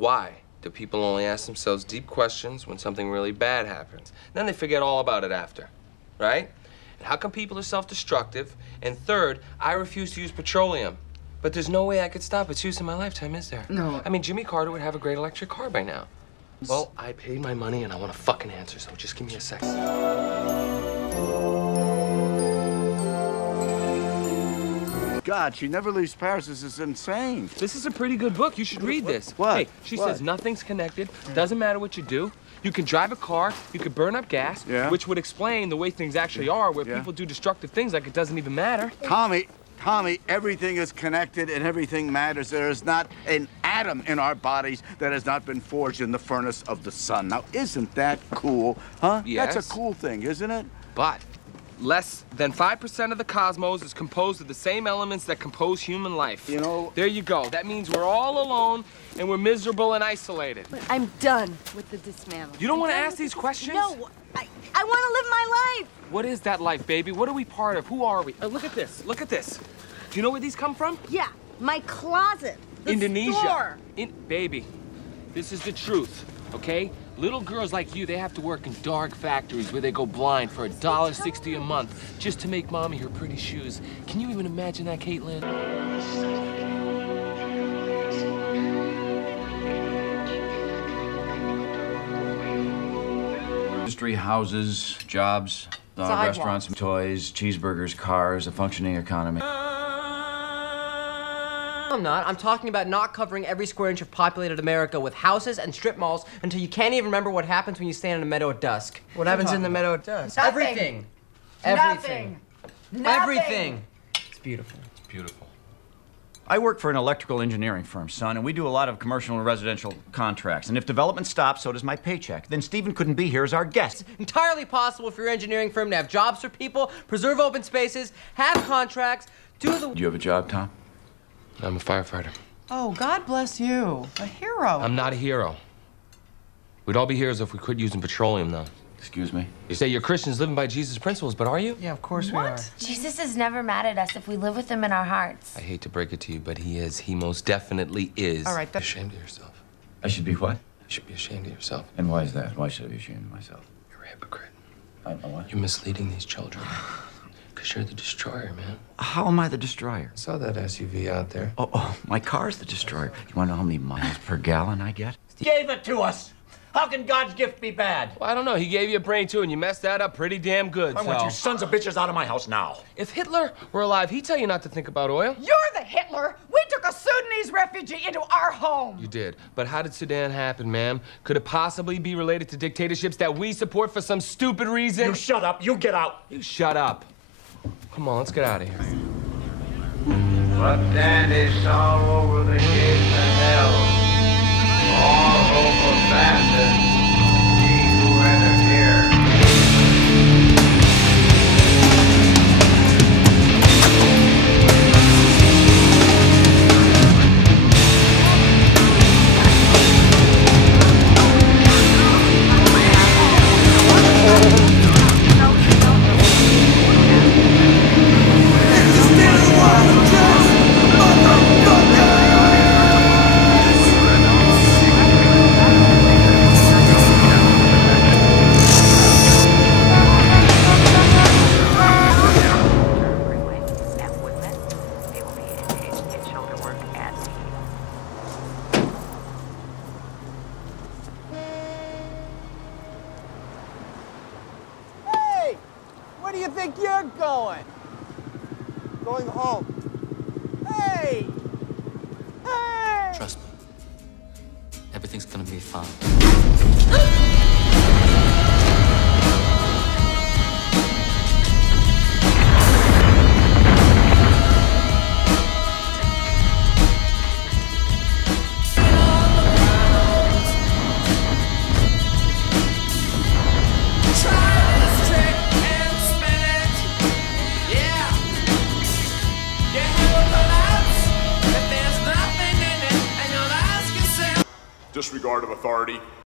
Why do people only ask themselves deep questions when something really bad happens? Then they forget all about it after, right? And how come people are self-destructive? And third, I refuse to use petroleum. But there's no way I could stop its use in my lifetime, is there? No. I mean, Jimmy Carter would have a great electric car by now. Well, I paid my money and I want a fucking answer, so just give me a second. God, she never leaves Paris. This is insane. This is a pretty good book. You should read this. What? Hey, she says nothing's connected. Doesn't matter what you do. You can drive a car. You could burn up gas, which would explain the way things actually are, where people do destructive things like it doesn't even matter. Tommy, everything is connected and everything matters. There is not an atom in our bodies that has not been forged in the furnace of the sun. Now, isn't that cool, huh? Yes. That's a cool thing, isn't it? But less than 5% of the cosmos is composed of the same elements that compose human life. You know... There you go. That means we're all alone and we're miserable and isolated. But I'm done with the dismantling. You don't want to ask these questions? No, I want to live my life. What is that life, baby? What are we part of? Who are we? Look at this. Look at this. Do you know where these come from? Yeah, my closet. The Indonesia. Store. Baby, this is the truth, okay? Little girls like you, they have to work in dark factories where they go blind for $1.60 a month just to make mommy her pretty shoes. Can you even imagine that, Caitlin? Industry, houses, jobs, restaurants, toys, cheeseburgers, cars, a functioning economy. I'm not. I'm talking about not covering every square inch of populated America with houses and strip malls until you can't even remember what happens when you stand in a meadow at dusk. What happens in the meadow at dusk? Everything. Everything. Everything. It's beautiful. It's beautiful. I work for an electrical engineering firm, son, and we do a lot of commercial and residential contracts. And if development stops, so does my paycheck. Then Stephen couldn't be here as our guest. It's entirely possible for your engineering firm to have jobs for people, preserve open spaces, have contracts, do the... Do you have a job, Tom? I'm a firefighter. Oh, God bless you. A hero. I'm not a hero. We'd all be heroes if we quit using petroleum, though. Excuse me? You say you're Christians living by Jesus' principles, but are you? Yeah, of course we are. Jesus is never mad at us if we live with him in our hearts. I hate to break it to you, but he is. He most definitely is. All right, You're ashamed of yourself. I should be what? You should be ashamed of yourself. And why is that? Why should I be ashamed of myself? You're a hypocrite. I'm a what? You're misleading these children. Because you're the destroyer, man. How am I the destroyer? I saw that SUV out there. Oh, my car's the destroyer. You want to know how many miles per gallon I get? He gave it to us. How can God's gift be bad? Well, I don't know. He gave you a brain, too, and you messed that up pretty damn good, I want you sons of bitches out of my house now. If Hitler were alive, he'd tell you not to think about oil. You're the Hitler. We took a Sudanese refugee into our home. You did. But how did Sudan happen, ma'am? Could it possibly be related to dictatorships that we support for some stupid reason? You shut up. You get out. You shut up. Come on, let's get out of here. But Dante saw over the gates of hell. All hope abandoned, he who entered here. Where do you think you're going? Going home. Hey! Hey! Trust me. Everything's gonna be fine. Disregard of authority.